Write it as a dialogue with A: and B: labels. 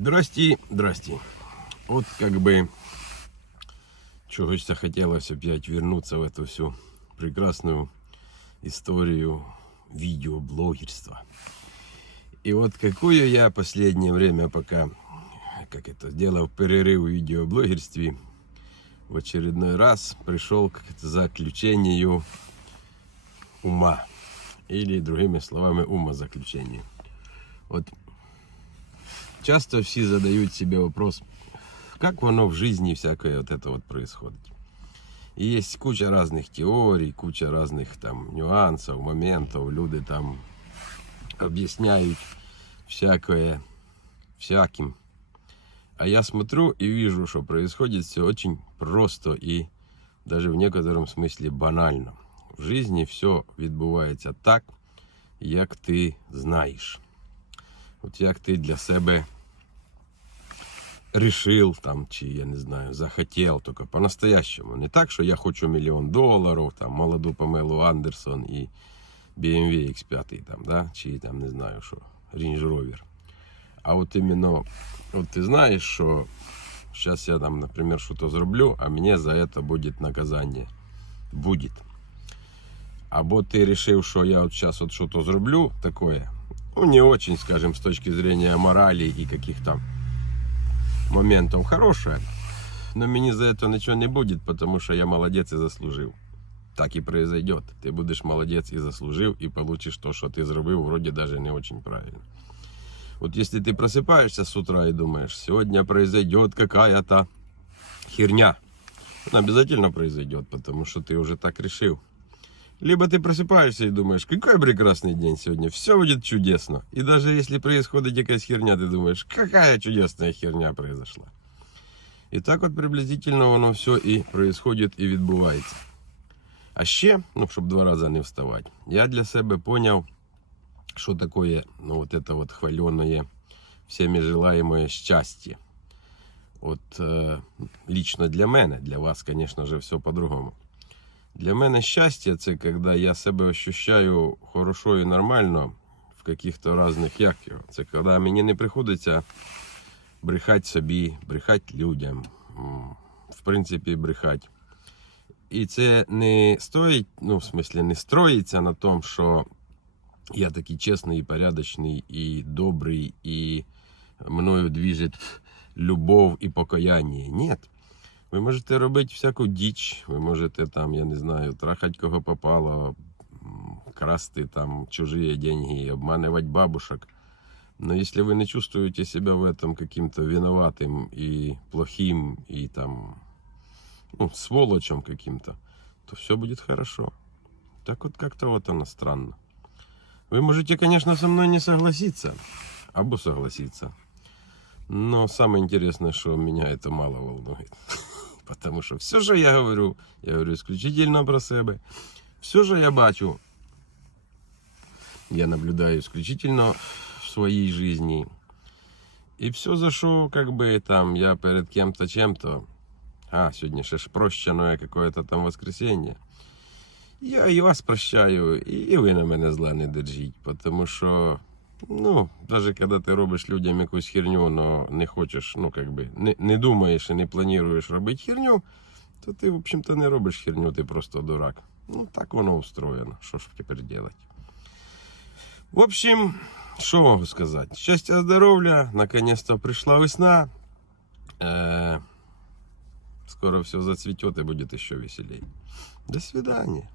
A: Здрасте, здрасте. Вот как бы чогось захотелось опять вернуться в эту всю прекрасную историю видеоблогерства. И вот какую я последнее время пока, как это, сделал перерыв в видеоблогерстве, в очередной раз пришел к заключению ума. Или другими словами умозаключению. Вот часто все задают себе вопрос, как оно в жизни всякое вот это вот происходит. И есть куча разных теорий, куча разных там нюансов, моментов. Люди там объясняют всякое всяким. А я смотрю и вижу, что происходит все очень просто и даже в некотором смысле банально. В жизни все відбувається так, як ти знаєш. От як ти для себе решил там, чи я не знаю, захотел, только по-настоящему. Не так, що я хочу мільйон доларів, там, молоду Памелу Андерсон і BMW X5, там, да? чи там не знаю, що, Range Rover. А от іменно, от ти знаєш, що зараз я там, наприклад, що-то зроблю, а мені за це буде наказання. Будет. Або ти решил, що я от зараз от що-то зроблю такое, ну не очень, скажем, с точки зрения морали и каких-то моментов хорошее, но мне за это ничего не будет, потому что я молодец и заслужил. Так и произойдет. Ты будешь молодец и заслужил, и получишь то, что ты зробив, вроде даже не очень правильно. Вот если ты просыпаешься с утра и думаешь, сегодня произойдет какая-то херня, она обязательно произойдет, потому что ты уже так решил. Либо ты просыпаешься и думаешь, какой прекрасный день сегодня, все будет чудесно. И даже если происходит якась херня, ты думаешь, какая чудесная херня произошла. І так от приблизительно воно все і происходит і відбувається. А ще, ну, щоб два рази не вставати, я для себе поняв, що таке, ну, вот это вот хваленое, всеми желаемое щастя. От е, лично для мене, для вас, звісно ж, все по-другому. Для мене щастя це коли я себе ощущаю хорошо і нормально в каких-то різних як. Це коли мені не приходиться брехати собі, брехати людям, в принципі, брехати. І це не стоїть, ну, в смислі, не строїться на тому, що я такий чесний, і порядочний, і добрий, і мною движет любов і покаяння. Ні. Ви можете робити всяку діч, ви можете там, я не знаю, трахати кого попало, красти там чужие деньги, обманывать бабушек. Но если вы не чувствуете себя в этом каким-то виноватым и плохим, и там, ну, сволочем каким-то, то все будет хорошо. Так вот как-то вот оно странно. Вы можете, конечно, со мной не согласиться, або согласиться. Но самое интересное, что меня это мало волнует. Потому что все, що я говорю, я говорю исключительно про себе. Все, що я бачу, я наблюдаю исключительно в своей жизни. И все, за что, как бы, там, я перед кем-то, чем-то, а, сегодня же ж прощаное какое-то там воскресенье, я і вас прощаю, і, і ви на мене зла не держіть, тому що, ну, навіть коли ти робиш людям якусь херню, но не хочеш, ну, как би, не, не думаєш і не плануєш робити херню, то ти, в общем-то, не робиш херню, ти просто дурак. Ну, так воно устроєно. Що ж тепер делать? В общем, що можу сказати? Щастя, здоров'я, наконец-то прийшла весна. Е, скоро все зацветет и будет еще веселей. До свидания.